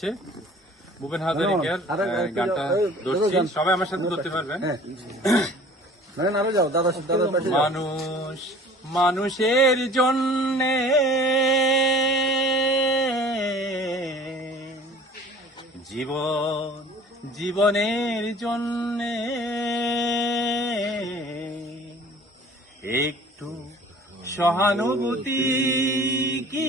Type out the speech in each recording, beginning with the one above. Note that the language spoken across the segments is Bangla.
হচ্ছে। ভূপেন হাজারিকার গানটা ধরছি। সবাই আমার সাথে ধরতে পারবেন? হ্যাঁ। আরও যাও দাদা দাদার মানুষ মানুষের জন্যে জীবন জীবনের জন্যে একটু সহানুভূতি কি?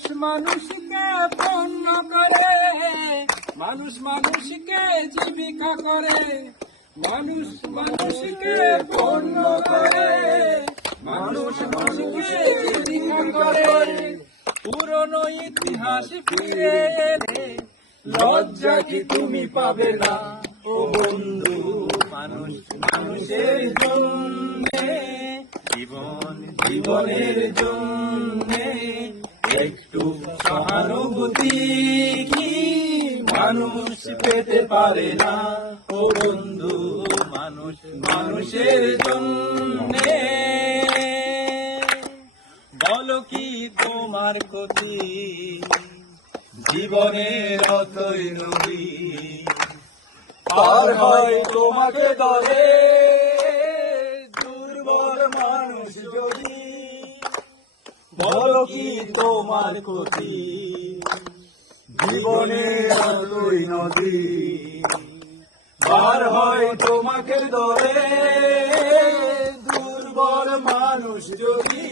মানুষ মানুষকে পণ্য করে, মানুষ মানুষকে জীবিকা করে, মানুষ মানুষকে পণ্য করে, মানুষ মানুষকে জীবিকা করে। পুরনো ইতিহাস ফিরে লজ্জা কি তুমি পাবে না? ও বন্ধু, মানুষ মানুষের জন্যে, জীবন, জীবনের জন্যে। সহানুভূতি কি? মানুষ পেতে পারে না। ও বন্ধু, মানুষ, মানুষের জন্যে। বলো কি তোমার ক্ষতি? জীবনের অতই নদী। পার হয় তোমাকে দরে। দুর্বল মানুষ যদি বলো কি তোমার ক্ষতি? জীবনের অতই নদী। পার হয় তোমাকে দরে দুর্বল মানুষ যদি।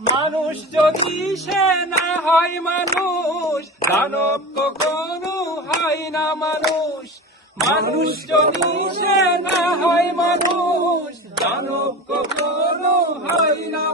মানুষ যদি সে না হয় মানুষ, দানব কখনো হয় না মানুষ। মানুষ যদি সে না হয় মানুষ দানব কখনো হয় না